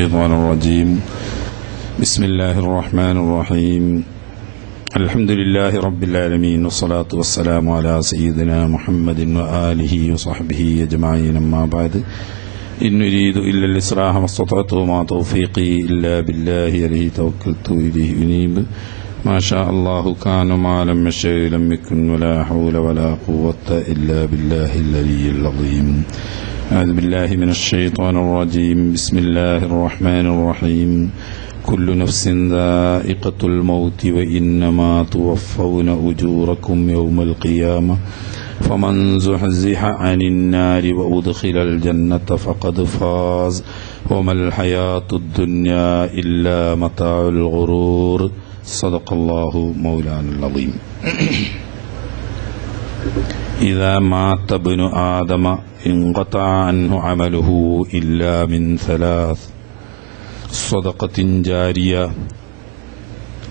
الشيطان الرجيم بسم الله الرحمن الرحيم الحمد لله رب العالمين والصلاة والسلام على سيدنا محمد وآله وصحبه أجمعين أما بعد إن أريد إلا الإصلاح ما استطعت وما توفيقي إلا بالله عليه توكلت إليه أنيب ما شاء الله كان وما لم يشأ لم يكن ولا حول ولا قوة إلا بالله العلي العظيم أعوذ بالله من الشيطان الرجيم بسم الله الرحمن الرحيم كل نفس ذائقة الموت وإنما توفون أجوركم يوم القيامة فمن زحزح عن النار وأدخل الجنة فقد فاز وما الحياة الدنيا إلا متاع الغرور صدق الله مولانا العظيم إذا مات ابن آدم انقطع عنه عمله إلا من ثلاث صدقة جارية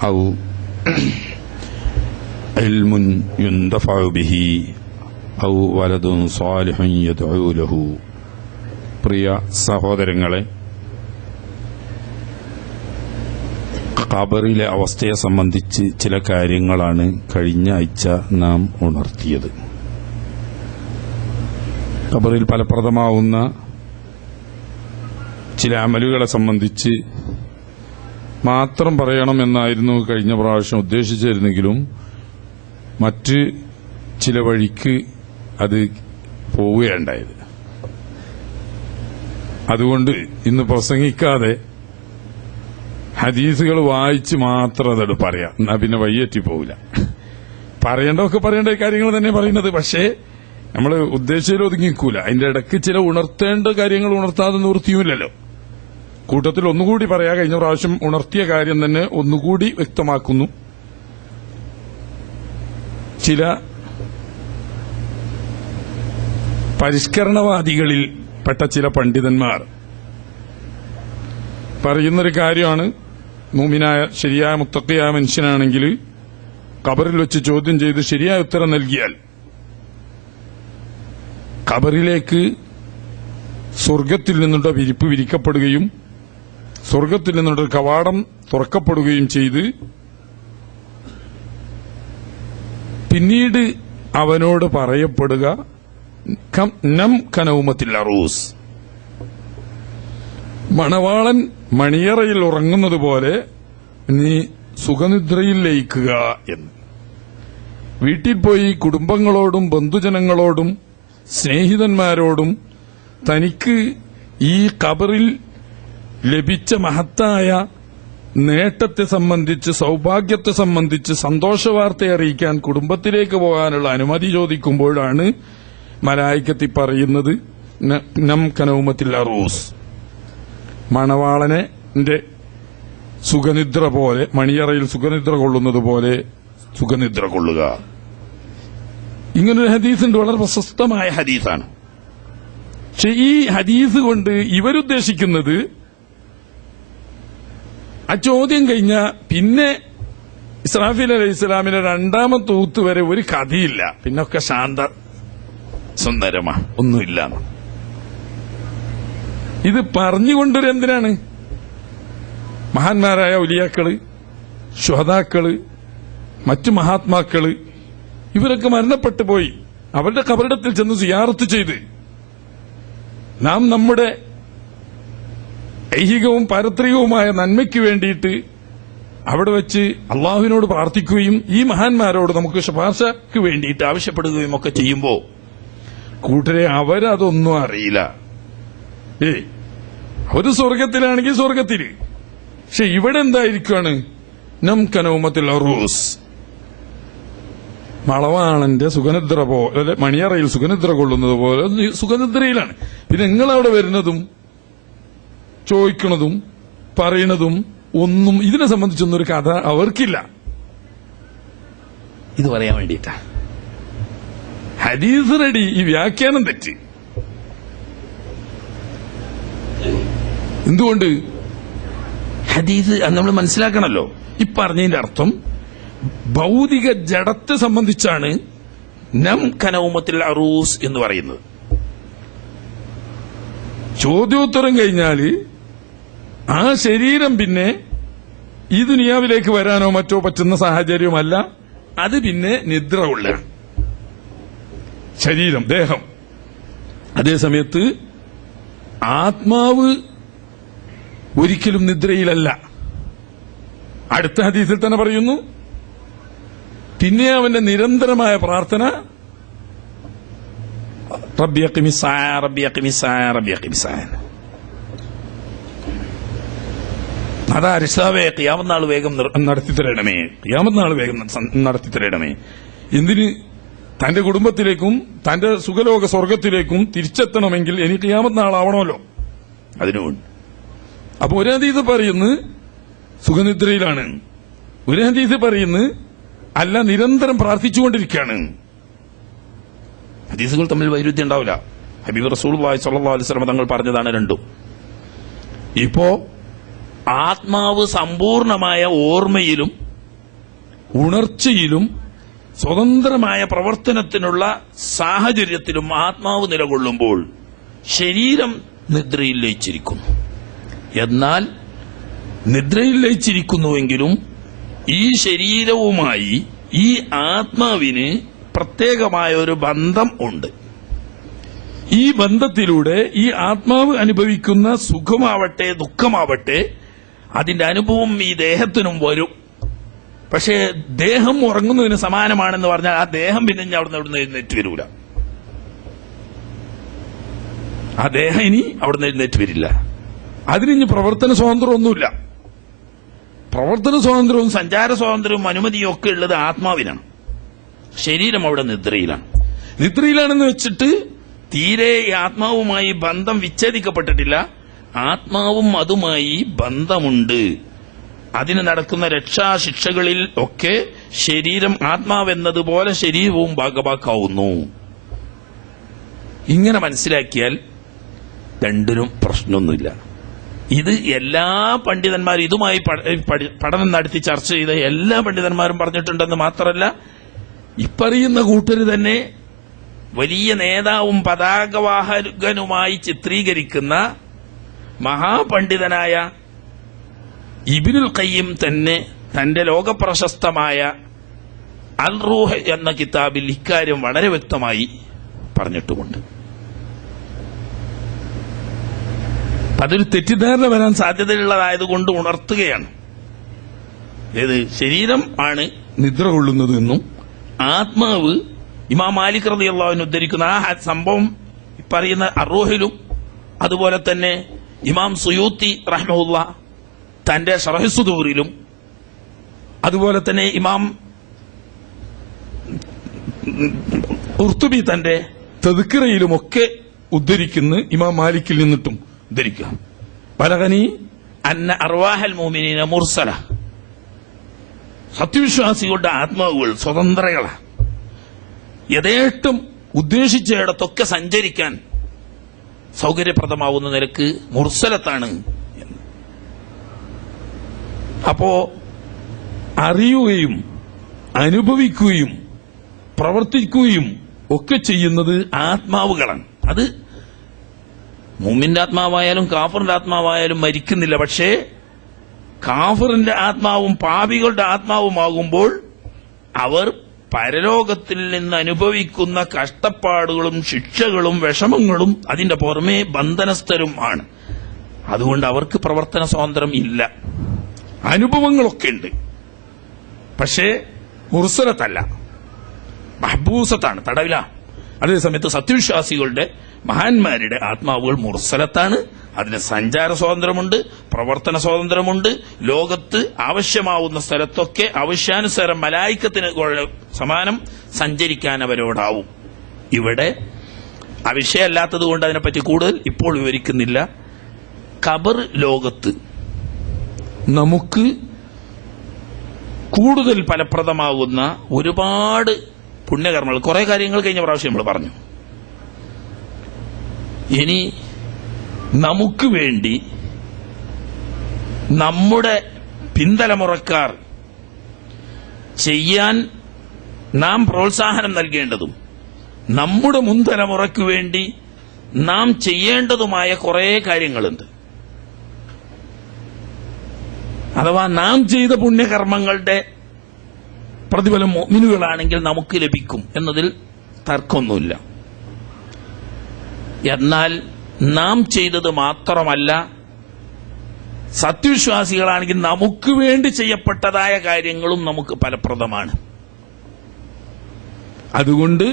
أو علم يندفع به أو ولد صالح يدعو له. പ്രിയ സഹോദരങ്ങളെ, ഖബറിലെ അവസ്ഥയെ സംബന്ധിച്ച് ചില കാര്യങ്ങളാണ് കഴിഞ്ഞ ആഴ്ച നാം ഉണർത്തിയത്. ഖബറിൽ ഫലപ്രദമാവുന്ന ചില അമലുകളെ സംബന്ധിച്ച് മാത്രം പറയണമെന്നായിരുന്നു കഴിഞ്ഞ പ്രാവശ്യം ഉദ്ദേശിച്ചിരുന്നെങ്കിലും മറ്റ് ചില വഴിക്ക് അത് പോവുകയുണ്ടായത്. അതുകൊണ്ട് ഇന്ന് പ്രസംഗിക്കാതെ ഹദീസുകൾ വായിച്ച് മാത്രം അതോട് പറയാം. എന്നാ പിന്നെ വയ്യെറ്റി പോവില്ല. പറയേണ്ടതൊക്കെ പറയേണ്ട കാര്യങ്ങൾ തന്നെ പറയുന്നത്. പക്ഷേ നമ്മൾ ഉദ്ദേശിച്ചതിൽ ഒതുങ്ങിക്കൂല. അതിന്റെ ഇടയ്ക്ക് ചില ഉണർത്തേണ്ട കാര്യങ്ങൾ ഉണർത്താതെ നിവൃത്തിയുമില്ലല്ലോ. കൂട്ടത്തിൽ ഒന്നുകൂടി പറയാ. കഴിഞ്ഞ പ്രാവശ്യം ഉണർത്തിയ കാര്യം തന്നെ ഒന്നുകൂടി വ്യക്തമാക്കുന്നു. ചില പരിഷ്കരണവാദികളിൽ പെട്ട ചില പണ്ഡിതന്മാർ പറയുന്നൊരു കാര്യമാണ്, മുഅ്മിനായ ശരിയായ മുത്തഖിയായ മനുഷ്യനാണെങ്കിൽ ഖബറിൽ വെച്ച് ചോദ്യം ചെയ്ത് ശരിയായ ഉത്തരം നൽകിയാൽ ഖബറിലേക്ക് സ്വർഗത്തിൽ നിന്നുള്ള വിരിപ്പ് വിരിക്കപ്പെടുകയും സ്വർഗത്തിൽ നിന്നുള്ള കവാടം തുറക്കപ്പെടുകയും ചെയ്ത് പിന്നീട് അവനോട് പറയപ്പെടുക നം കനൗമത്തിൽ അറൂസ്, മണവാളൻ മണിയറയിൽ ഉറങ്ങുന്നത് പോലെ നീ സുഖനിദ്രയിൽ ലയിക്കുക എന്ന്. വീട്ടിൽ പോയി കുടുംബങ്ങളോടും ബന്ധുജനങ്ങളോടും സ്നേഹിതന്മാരോടും തനിക്ക് ഈ ഖബറിൽ ലഭിച്ച മഹത്തായ നേട്ടത്തെ സംബന്ധിച്ച്, സൌഭാഗ്യത്തെ സംബന്ധിച്ച് സന്തോഷവാർത്ത അറിയിക്കാൻ കുടുംബത്തിലേക്ക് പോകാനുള്ള അനുമതി ചോദിക്കുമ്പോഴാണ് മലായിക്കത്തി പറയുന്നത് നം കനൗമത്തിൽ അറൂസ്, മണവാളനെ സുഖനിദ്ര പോലെ, മണിയറയിൽ സുഖനിദ്ര കൊള്ളുന്നത് പോലെ സുഖനിദ്ര കൊള്ളുക. ഇങ്ങനൊരു ഹദീസുണ്ട്, വളരെ പ്രശസ്തമായ ഹദീസാണ്. പക്ഷെ ഈ ഹദീസ് കൊണ്ട് ഇവരുദ്ദേശിക്കുന്നത് ആ ചോദ്യം കഴിഞ്ഞ പിന്നെ ഇസ്രാഫീൽ അലൈഹി ഇസ്ലാമിന്റെ രണ്ടാമത്തെ ഊത്ത് വരെ ഒരു കഥയില്ല, പിന്നൊക്കെ ശാന്ത സുന്ദരമാ, ഒന്നുമില്ല. ഇത് പറഞ്ഞുകൊണ്ടൊരു എന്തിനാണ്? മഹാന്മാരായ ഉലിയാക്കള്, ശുഹദാക്കള്, മറ്റു മഹാത്മാക്കള് ഇവരൊക്കെ മരണപ്പെട്ടു പോയി. അവരുടെ ഖബറിടത്തിൽ ചെന്ന് സിയാറത്ത് ചെയ്ത് നാം നമ്മുടെ ഐഹികവും പാരത്രികവുമായ നന്മയ്ക്ക് വേണ്ടിയിട്ട് അവിടെ വെച്ച് അള്ളാഹുവിനോട് പ്രാർത്ഥിക്കുകയും ഈ മഹാന്മാരോട് നമുക്ക് ശുപാർശക്ക് വേണ്ടിയിട്ട് ആവശ്യപ്പെടുകയും ഒക്കെ ചെയ്യുമ്പോ കൂട്ടരെ അവരതൊന്നും അറിയില്ല. അവര് സ്വർഗത്തിലാണെങ്കിൽ സ്വർഗത്തില്. പക്ഷെ ഇവിടെ എന്തായിരിക്കാണ്? നം കനൗമത്തിൽ അറൂസ്, മളവാളന്റെ സുഖനിദ്ര പോലെ, മണിയറയിൽ സുഖനിദ്ര കൊള്ളുന്നത് പോലെ സുഖനിദ്രയിലാണ്. പിന്നെ നിങ്ങളവിടെ വരുന്നതും ചോദിക്കുന്നതും പറയുന്നതും ഒന്നും ഇതിനെ സംബന്ധിച്ചൊന്നൊരു കഥ അവർക്കില്ല. ഇത് പറയാൻ വേണ്ടിയിട്ടാ ഹദീസ് റെഡി, ഈ വ്യാഖ്യാനം തെറ്റ്. എന്തുകൊണ്ട്? ഹദീസ് നമ്മൾ മനസ്സിലാക്കണല്ലോ. ഈ പറഞ്ഞതിന്റെ അർത്ഥം ഭൗതിക ജഡത്തെ സംബന്ധിച്ചാണ് നം കനൗമത്തിൽ അറൂസ് എന്ന് പറയുന്നത്. ചോദ്യോത്തരം കഴിഞ്ഞാൽ ആ ശരീരം പിന്നെ ഈ ദുനിയാവിലേക്ക് വരാനോ മറ്റോ പറ്റുന്ന സാഹചര്യമല്ല. അത് പിന്നെ നിദ്ര ഉള്ള ശരീരം, ദേഹം. അതേസമയത്ത് ആത്മാവ് ഒരിക്കലും നിദ്രയിലല്ല. അടുത്ത ഹദീസിൽ തന്നെ പറയുന്നു, പിന്നെ അവന്റെ നിരന്തരമായ പ്രാർത്ഥന റബ്ബി അഖിമിസ്സാ റബ്ബി അഖിമിസ്സാ റബ്ബി അഖിമിസ്സാ. അതാ രക്ഷിതാവേ, ഖിയാമത്ത് നാൾ വേഗം നടത്തിത്തരണമേ, ഖിയാമത്ത് നാൾ വേഗം നടത്തിത്തരണമേ. എന്തിന്? തന്റെ കുടുംബത്തിലേക്കും തന്റെ സുഖലോക സ്വർഗത്തിലേക്കും തിരിച്ചെത്തണമെങ്കിൽ എനിക്ക് ഖിയാമത്ത് നാളാവണമല്ലോ. അതിനുവേണ്ടി. അപ്പൊ ഒരു ഹദീസ് പറയുന്നു സുഖനിദ്രയിലാണ്, ഒരു ഹദീസ് പറയുന്നു അല്ല നിരന്തരം പ്രാർത്ഥിച്ചുകൊണ്ടിരിക്കുകയാണ്. ഹദീസുകൾ തമ്മിൽ വൈരുദ്ധ്യം ഉണ്ടാവില്ല. ഹബീബ് റസൂലുള്ളാഹി സ്വല്ലല്ലാഹു അലൈഹി വസല്ലം തങ്ങൾ പറഞ്ഞതാണ് രണ്ടും. ഇപ്പോ ആത്മാവ് സമ്പൂർണമായ ഓർമ്മയിലും ഉണർച്ചയിലും സ്വതന്ത്രമായ പ്രവർത്തനത്തിനുള്ള സാഹചര്യത്തിലും ആത്മാവ് നിലകൊള്ളുമ്പോൾ ശരീരം നിദ്രയിൽ ലയിച്ചിരിക്കുന്നു. എന്നാൽ നിദ്രയിൽ ലയിച്ചിരിക്കുന്നുവെങ്കിലും ഈ ശരീരവുമായി ഈ ആത്മാവിന് പ്രത്യേകമായ ഒരു ബന്ധം ഉണ്ട്. ഈ ബന്ധത്തിലൂടെ ഈ ആത്മാവ് അനുഭവിക്കുന്ന സുഖമാവട്ടെ ദുഃഖമാവട്ടെ അതിന്റെ അനുഭവം ഈ ദേഹത്തിനും വരും. പക്ഷേ ദേഹം ഉറങ്ങുന്നതിന് സമാനമാണെന്ന് പറഞ്ഞാൽ ആ ദേഹം പിന്നെ അവിടുന്ന് എഴുന്നേറ്റ് വരൂല. ആ ദേഹം ഇനി അവിടുന്ന് എഴുന്നേറ്റ് വരില്ല. അതിന് പ്രവർത്തന സ്വാതന്ത്ര്യമൊന്നുമില്ല. പ്രവർത്തന സ്വാതന്ത്ര്യവും സഞ്ചാര സ്വാതന്ത്ര്യവും അനുമതിയും ഒക്കെ ഉള്ളത് ആത്മാവിനാണ്. ശരീരം അവിടെ നിദ്രയിലാണ്. നിദ്രയിലാണെന്ന് വെച്ചിട്ട് തീരെ ഈ ആത്മാവുമായി ബന്ധം വിച്ഛേദിക്കപ്പെട്ടിട്ടില്ല. ആത്മാവും അതുമായി ബന്ധമുണ്ട്. അതിന് നടക്കുന്ന രക്ഷാശിക്ഷകളിൽ ഒക്കെ ശരീരം ആത്മാവെന്നതുപോലെ ശരീരവും ഭാഗഭാക്കാവുന്നു. ഇങ്ങനെ മനസ്സിലാക്കിയാൽ രണ്ടിനും പ്രശ്നമൊന്നുമില്ല. ഇത് എല്ലാ പണ്ഡിതന്മാരും ഇതുമായി പഠനം നടത്തി ചർച്ച ചെയ്ത എല്ലാ പണ്ഡിതന്മാരും പറഞ്ഞിട്ടുണ്ടെന്ന് മാത്രമല്ല, ഇപ്പറയുന്ന കൂട്ടര് തന്നെ വലിയ നേതാവും പതാകവാഹകനുമായി ചിത്രീകരിക്കുന്ന മഹാപണ്ഡിതനായ ഇബ്നുൽ ഖയ്യിം തന്നെ തന്റെ ലോകപ്രശസ്തമായ അൽ റൂഹ് എന്ന കിതാബിൽ ഇക്കാര്യം വളരെ വ്യക്തമായി പറഞ്ഞിട്ടുമുണ്ട്. അതൊരു തെറ്റിദ്ധാരണ വരാൻ സാധ്യതയുള്ളതായതുകൊണ്ട് ഉണർത്തുകയാണ്. ഏത് ശരീരം ആണ് നിദ്ര കൊള്ളുന്നത് എന്നും ആത്മാവ് ഇമാം മാലിക് റളിയല്ലാഹു അൻഹു ഉദ്ധരിക്കുന്ന ആ സംഭവം പറയുന്ന അറൂഹിലും അതുപോലെ തന്നെ ഇമാം സുയൂത്തി റഹ്മഹുല്ലാ തന്റെ ശറഹ് സുദൂറിലും അതുപോലെ തന്നെ ഇമാം ഖുർത്തുബി തന്റെ തദ്കിറയിലുമൊക്കെ ഉദ്ധരിക്കുന്ന ഇമാം മാലിക്കിൽ നിന്നിട്ടും ഉദ്ധരിക്കുക. ബലഗനി അന്ന അർവാഹൽ മുഅ്മിനീന മുർസല. സത്യവിശ്വാസികളുടെ ആത്മാവുകൾ സ്വതന്ത്രകളാണ്. യഥേഷ്ടം ഉദ്ദേശിച്ചയിടത്തൊക്കെ സഞ്ചരിക്കാൻ സൗകര്യപ്രദമാവുന്ന നിലക്ക് മുർസലത്താണ്. അപ്പോ അറിയുകയും അനുഭവിക്കുകയും പ്രവർത്തിക്കുകയും ഒക്കെ ചെയ്യുന്നത് ആത്മാവുകളാണ്. അത് മുഅ്മിന്റെ ആത്മാവായാലും കാഫിറിന്റെ ആത്മാവായാലും മരിക്കുന്നില്ല. പക്ഷേ കാഫിറിന്റെ ആത്മാവും പാപികളുടെ ആത്മാവുമാകുമ്പോൾ അവർ പരലോകത്തിൽ നിന്ന് അനുഭവിക്കുന്ന കഷ്ടപ്പാടുകളും ശിക്ഷകളും വിഷമങ്ങളും അതിന്റെ പുറമെ ബന്ധനസ്ഥരും ആണ്. അതുകൊണ്ട് അവർക്ക് പ്രവർത്തന സ്വാതന്ത്ര്യം ഇല്ല. അനുഭവങ്ങളൊക്കെ ഉണ്ട്, പക്ഷേ മുർസലത്തല്ല, മഹ്ബൂസത്താണ്, തടവില. അതേസമയത്ത് സത്യവിശ്വാസികളുടെ മഹാന്മാരുടെ ആത്മാവുകൾ മുർസലത്താണ്. അതിന് സഞ്ചാര സ്വാതന്ത്ര്യമുണ്ട്, പ്രവർത്തന സ്വാതന്ത്ര്യമുണ്ട്. ലോകത്ത് ആവശ്യമാവുന്ന സ്ഥലത്തൊക്കെ ആവശ്യാനുസരണം മലായിക്കത്തിന് സമാനം സഞ്ചരിക്കാൻ അവരോടാവും. ഇവിടെ ആ വിഷയമല്ലാത്തത് കൊണ്ട് അതിനെപ്പറ്റി കൂടുതൽ ഇപ്പോൾ വിവരിക്കുന്നില്ല. ഖബർ ലോകത്ത് നമുക്ക് കൂടുതൽ ഫലപ്രദമാകുന്ന ഒരുപാട് പുണ്യകർമ്മങ്ങൾ, കുറെ കാര്യങ്ങൾ കഴിഞ്ഞ പ്രാവശ്യം നമ്മൾ പറഞ്ഞു. ഇനി നമുക്ക് വേണ്ടി നമ്മുടെ പിന്തലമുറക്കാർ ചെയ്യാൻ നാം പ്രോത്സാഹനം നൽകേണ്ടതും നമ്മുടെ മുൻതലമുറയ്ക്ക് വേണ്ടി നാം ചെയ്യേണ്ടതുമായ കുറെ കാര്യങ്ങളുണ്ട്. അഥവാ നാം ചെയ്ത പുണ്യകർമ്മങ്ങളുടെ പ്രതിഫലം മുഅ്മിനുകളാണെങ്കിൽ നമുക്ക് ലഭിക്കും എന്നതിൽ തർക്കമൊന്നുമില്ല. എന്നാൽ നാം ചെയ്തത് മാത്രമല്ല, സത്യവിശ്വാസികളാണെങ്കിൽ നമുക്ക് വേണ്ടി ചെയ്യപ്പെട്ടതായ കാര്യങ്ങളും നമുക്ക് ഫലപ്രദമാണ്. അതുകൊണ്ട്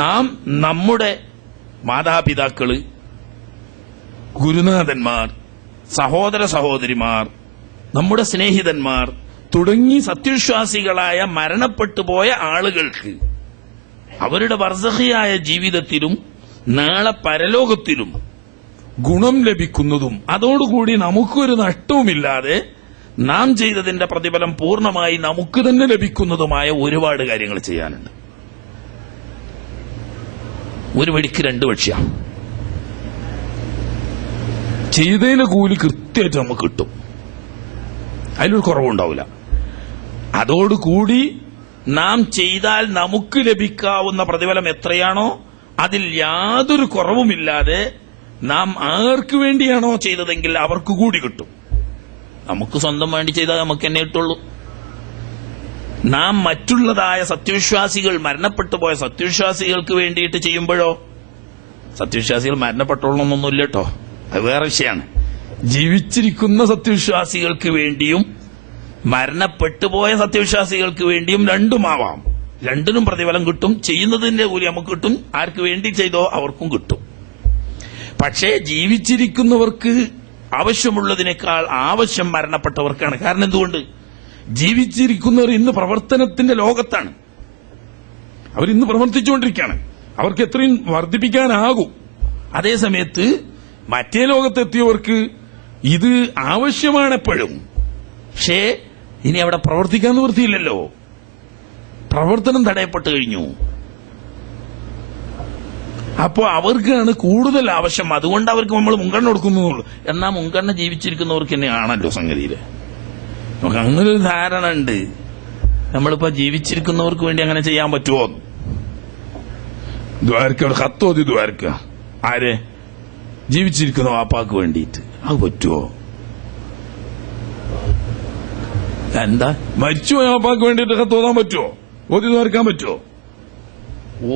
നാം നമ്മുടെ മാതാപിതാക്കള്, ഗുരുനാഥന്മാർ, സഹോദര സഹോദരിമാർ, നമ്മുടെ സ്നേഹിതന്മാർ തുടങ്ങി സത്യവിശ്വാസികളായ മരണപ്പെട്ടുപോയ ആളുകൾക്ക് അവരുടെ ബർസഖിയായ ജീവിതത്തിലും നാളെ പരലോകത്തിലും ഗുണം ലഭിക്കുന്നതും അതോടുകൂടി നമുക്കൊരു നഷ്ടവുമില്ലാതെ നാം ചെയ്തതിന്റെ പ്രതിഫലം പൂർണ്ണമായി നമുക്ക് തന്നെ ലഭിക്കുന്നതുമായ ഒരുപാട് കാര്യങ്ങൾ ചെയ്യാനുണ്ട്. ഒരു വഴിക്ക് രണ്ട് പക്ഷിയാണ്. ചെയ്തതിന് കൂലി കൃത്യമായിട്ട് നമുക്ക് കിട്ടും, അതിലൊരു കുറവുണ്ടാവില്ല. അതോടുകൂടി നാം ചെയ്താൽ നമുക്ക് ലഭിക്കാവുന്ന പ്രതിഫലം എത്രയാണോ അതിൽ യാതൊരു കുറവുമില്ലാതെ നാം ആർക്ക് വേണ്ടിയാണോ ചെയ്തതെങ്കിൽ അവർക്ക് കൂടി കിട്ടും. നമുക്ക് സ്വന്തം വേണ്ടി ചെയ്താൽ നമുക്ക് തന്നെ കിട്ടുള്ളൂ. നാം മറ്റുള്ളതായ സത്യവിശ്വാസികൾ, മരണപ്പെട്ടു പോയ സത്യവിശ്വാസികൾക്ക് വേണ്ടിയിട്ട് ചെയ്യുമ്പോഴോ, സത്യവിശ്വാസികൾ മരണപ്പെട്ടോളണമെന്നൊന്നുമില്ല കേട്ടോ, അത് വേറെ വിഷയമാണ്. ജീവിച്ചിരിക്കുന്ന സത്യവിശ്വാസികൾക്ക് വേണ്ടിയും മരണപ്പെട്ടുപോയ സത്യവിശ്വാസികൾക്ക് വേണ്ടിയും രണ്ടുമാവാം. രണ്ടിനും പ്രതിഫലം കിട്ടും. ചെയ്യുന്നതിന്റെ കൂലി നമുക്ക് കിട്ടും, ആർക്ക് വേണ്ടി ചെയ്തോ അവർക്കും കിട്ടും. പക്ഷേ ജീവിച്ചിരിക്കുന്നവർക്ക് ആവശ്യമുള്ളതിനേക്കാൾ ആവശ്യം മരണപ്പെട്ടവർക്കാണ്. കാരണം എന്തുകൊണ്ട്? ജീവിച്ചിരിക്കുന്നവർ ഇന്ന് പ്രവർത്തനത്തിന്റെ ലോകത്താണ്, അവരിന്ന് പ്രവർത്തിച്ചുകൊണ്ടിരിക്കുകയാണ്, അവർക്ക് എത്രയും വർദ്ധിപ്പിക്കാനാകും. അതേസമയത്ത് മറ്റേ ലോകത്തെത്തിയവർക്ക് ഇത് ആവശ്യമാണ് എപ്പോഴും. പക്ഷേ ഇനി അവിടെ പ്രവർത്തിക്കാൻ നിവൃത്തിയില്ലല്ലോ, പ്രവർത്തനം തടയപ്പെട്ടു കഴിഞ്ഞു. അപ്പോ അവർക്കാണ് കൂടുതൽ ആവശ്യം, അതുകൊണ്ട് അവർക്ക് നമ്മൾ മുൻഗണന കൊടുക്കുന്നുള്ളൂ. എന്നാൽ മുൻഗണന ജീവിച്ചിരിക്കുന്നവർക്ക് തന്നെയാണല്ലോ സംഗതിയില്. നമുക്ക് അങ്ങനെ ഒരു ധാരണ ഉണ്ട്. നമ്മളിപ്പോ ജീവിച്ചിരിക്കുന്നവർക്ക് വേണ്ടി അങ്ങനെ ചെയ്യാൻ പറ്റുമോ? ദ്വാരക്ക കത്തോതി ദ്വാരക്ക ആരെ? ജീവിച്ചിരിക്കുന്ന വാപ്പാക്ക് വേണ്ടിയിട്ട്. അത് പറ്റുമോ? എന്താ മരിച്ചുപോയ വാപ്പാക്ക് വേണ്ടിയിട്ട് കത്തോതാൻ പറ്റുമോ? ഓതി ദ്വാരക്കാൻ പറ്റുമോ?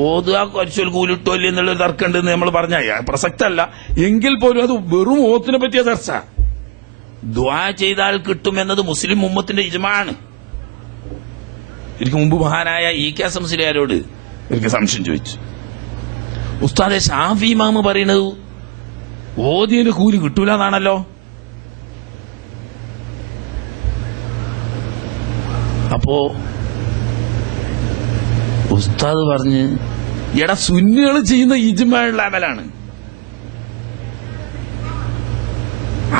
ഓതുക കുറച്ചൊരു കൂലിട്ടോ ഇല്ല എന്നുള്ളൊരു തർക്കമുണ്ടെന്ന് നമ്മൾ പറഞ്ഞ പ്രസക്തല്ല. എങ്കിൽ പോലും അത് വെറും ഓത്തിനെ പറ്റിയ ചർച്ച. ദുആ ചെയ്താൽ കിട്ടുമെന്നത് മുസ്ലിം ഉമ്മത്തിന്റെ ഇജ്മാഅാണ്. എനിക്ക് മുമ്പ് മഹാനായ ഇ.കെ. മുസ്ലിയാരോട് എനിക്ക് സംശയം ചോദിച്ചു, ഉസ്താദെ ഷാഫി ഇമാമ് പറയുന്നത് ഓതിയതിന് കൂലി കിട്ടൂല എന്നാണല്ലോ. അപ്പോ ഉസ്താദ് പറഞ്ഞ്, എടാ സുന്നികൾ ചെയ്യുന്ന ഇജ്മാഉള്ള അമലാണ്.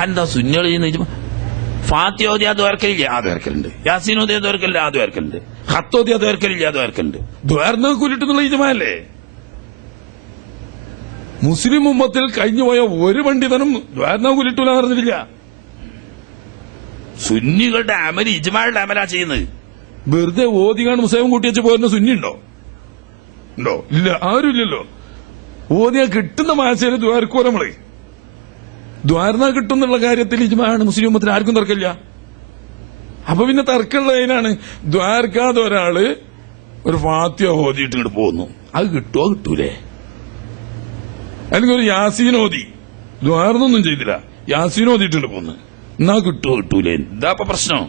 എന്താ സുന്നികൾ ചെയ്യുന്ന ഇജ്മാ? ഫാത്തിഹ അത് വരക്കലില്ല, അത് വരക്കലുണ്ട്. യാസീനോദി അത് വരക്കലില്ല, അത് വരക്കലുണ്ട്. ഖത്തോദി അത് വരക്കലില്ല, അത് വരക്കലുണ്ട്. ദ്വാർന്ന കൂലിട്ടെന്നുള്ള ഇജ്മാഅല്ലേ? മുസ്ലിം ഉമ്മത്തിൽ കഴിഞ്ഞുപോയ ഒരു പണ്ഡിതനും ദ്വാർന്ന കൂലിട്ടൂല പറഞ്ഞിട്ടില്ല. സുന്നികളുടെ അമല് ഇജ്മാഉള്ള അമലാ ചെയ്യുന്നത്. വെറുതെ ഓതികാണ് മുസ്ലിം കൂട്ടി വെച്ച് പോരുന്ന സുന്നി ഉണ്ടോ? ഇല്ല, ആരും ഇല്ലല്ലോ. ഓതിയാ കിട്ടുന്ന മാസേനെ ദ്വാരക്കോ നമ്മള്. ദ്വാരന കിട്ടുന്നുള്ള കാര്യത്തിൽ ഇജ്മാഅാണ്, മുസ്ലിം ഉമ്മത്തിന് ആർക്കും തർക്കമില്ല. അപ്പൊ പിന്നെ തർക്കമുള്ളതിനാണ് ദ്വാരക്കാതെ ഒരാള് ഒരു ഫാത്തിഹ ഓതിയിട്ട് ഇങ്ങോട്ട് പോകുന്നു, അത് കിട്ടുമോ കിട്ടൂലേ? അല്ലെങ്കിൽ ഒരു യാസീൻ ഓതി, ദ്വാരനൊന്നും ചെയ്തില്ല, യാസീൻ ഓതിയിട്ടുണ്ട് പോന്ന്, എന്നാ കിട്ടുമോ കിട്ടൂലേ? എന്താ ഇപ്പൊ പ്രശ്നം?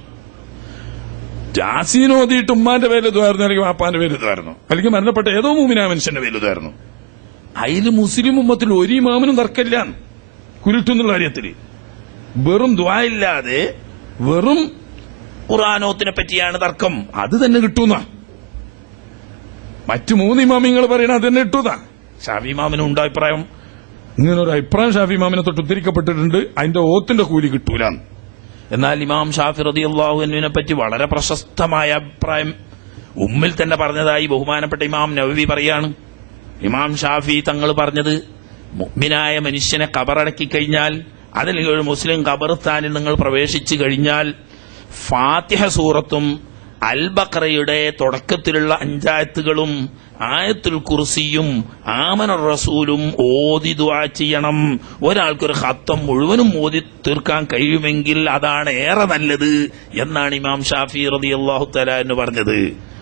യാസീൻ ഓതിയിട്ട് ഉമ്മാന്റെ പേര് ഇതായിരുന്നു, അല്ലെങ്കിൽ വാപ്പാന്റെ പേര് ഇതായിരുന്നു, അല്ലെങ്കിൽ മരണപ്പെട്ട ഏതോ മൂമിനായ മനുഷ്യന്റെ പേര് ഇതായിരുന്നു. അതിൽ മുസ്ലിം ഉമ്മത്തിൽ ഒരു ഇമാമിനും തർക്കമില്ല കുരുട്ടെന്നുള്ള കാര്യത്തില്. വെറും ദുആ ഇല്ലാതെ വെറും ഖുർആനോത്തിനെ പറ്റിയാണ് തർക്കം, അത് തന്നെ കിട്ടൂന്ന. മറ്റു മൂന്ന് ഇമാമിങ്ങൾ പറയണ അത് തന്നെ കിട്ടൂന്ന. ഷാഫി ഇമാമിനും ഉണ്ട് അഭിപ്രായം. ഇങ്ങനൊരു അഭിപ്രായം ഷാഫി ഇമാമിനെ തൊട്ട് ഉദ്ധരിക്കപ്പെട്ടിട്ടുണ്ട്, അതിന്റെ ഓത്തിന്റെ കൂലി കിട്ടൂല. എന്നാൽ ഇമാം ഷാഫി റളിയല്ലാഹു അൻഹുവിനെ പറ്റി വളരെ പ്രശസ്തമായ അഭിപ്രായം ഉമ്മിൽ തന്നെ പറഞ്ഞതായി ബഹുമാനപ്പെട്ട ഇമാം നവവി പറയാണ്. ഇമാം ഷാഫി തങ്ങൾ പറഞ്ഞത്, മുഅ്മിനായ മനുഷ്യനെ ഖബറടക്കി കഴിഞ്ഞാൽ, അതല്ലെങ്കിൽ ഒരു മുസ്ലിം ഖബർസ്ഥാനിൽ നിങ്ങൾ പ്രവേശിച്ചു കഴിഞ്ഞാൽ, ഫാത്തിഹ സൂറത്തും അൽ ബഖറയുടെ തുടക്കത്തിലുള്ള 5 ആയത്തുകളും ആയത്തുൽ കുർസിയും ആമനർ റസൂലും ഓതി ദുആ ചെയ്യണം. ഒരാൾക്കൊരു ഖത്തം മുഴുവനും ഓതി തീർക്കാൻ കഴിയുമെങ്കിൽ അതാണ് ഏറെ നല്ലത് എന്നാണ് ഇമാം ഷാഫി റളിയല്ലാഹു തആല എന്ന് പറഞ്ഞത്.